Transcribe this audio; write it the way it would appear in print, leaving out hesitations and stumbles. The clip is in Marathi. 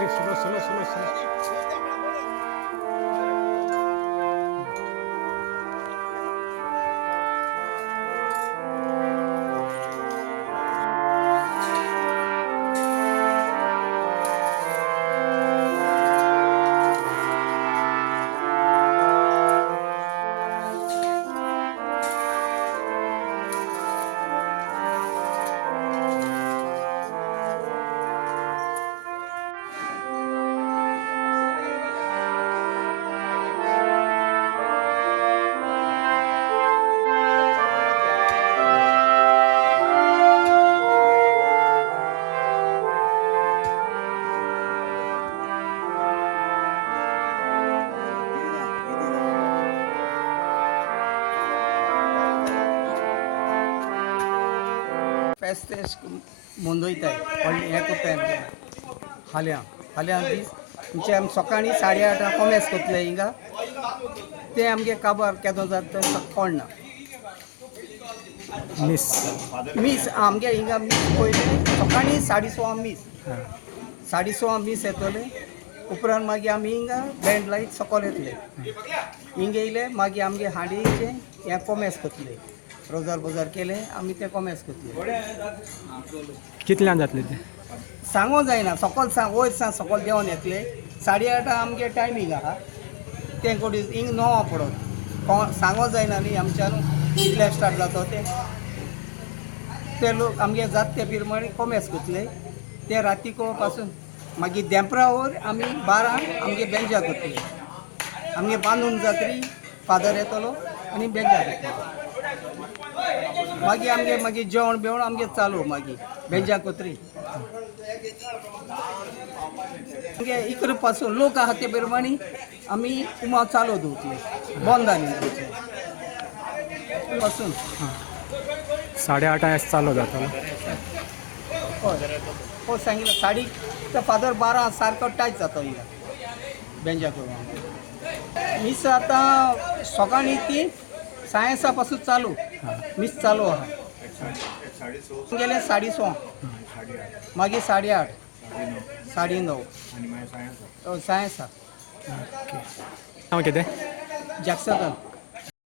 Slow slow slow slow. फेस्त मोंदोयताय हें कोत्ताय हाल्या हाल्या दीस तुमचे आमी सकाळीं 8:30 कॉमेस कोतले हिंगा ते आमगे काबार केदो जाता तो कळना. मिस मीस आमगे हिंगा मीस पयले सकाळीं 6:30 मीस 6:30 मीस येतले उपरांत मागीर आमी हिंगा बँड लायत सकयल येतले हिंगा येयले मागीर आमगे हांडीचे हें कॉमेस कोतले रोजार बोजार केले आमी ते कॉमेस कोतले. कितल्यान जातले ते सांगो जायना सकयल सांग वयर सांग सकयल देंवन येतले 8:30 आमगे टायमींग आहा तें कोडी हिंग 9 पडत सांगो जायना न्ही आमच्यान कितल्या स्टार्ट जाता ते लोक आमगे जात ते प्रमाणे कॉमेस कोतले ते रातीको पासून मागीर देंपरावर आमी 12 आमगे बेंजा कोतले आमगे बांदून जातरी फादर येतलो आनी बेंजा कोतले मागीर जेवण बेवण आमगे चालू मागीर बेंजा कोतरी आमगे इकडे पासून लोक आहा ते प्रमाणे आमी कुमाव चालू दवरतले बंद आनी पासून 8:30 चालू जाता. हय हो सांगितलं 6:00 तर फादर 12 सारको टायट जाता हिंगा बेंजा करून मीस आतां सकाळीं ती सायन्सा पासून चालू मीस चालू आहा गेले 6:30 मागीर 8:30 9:30 सायन्सा हांव कितें जॅक्सन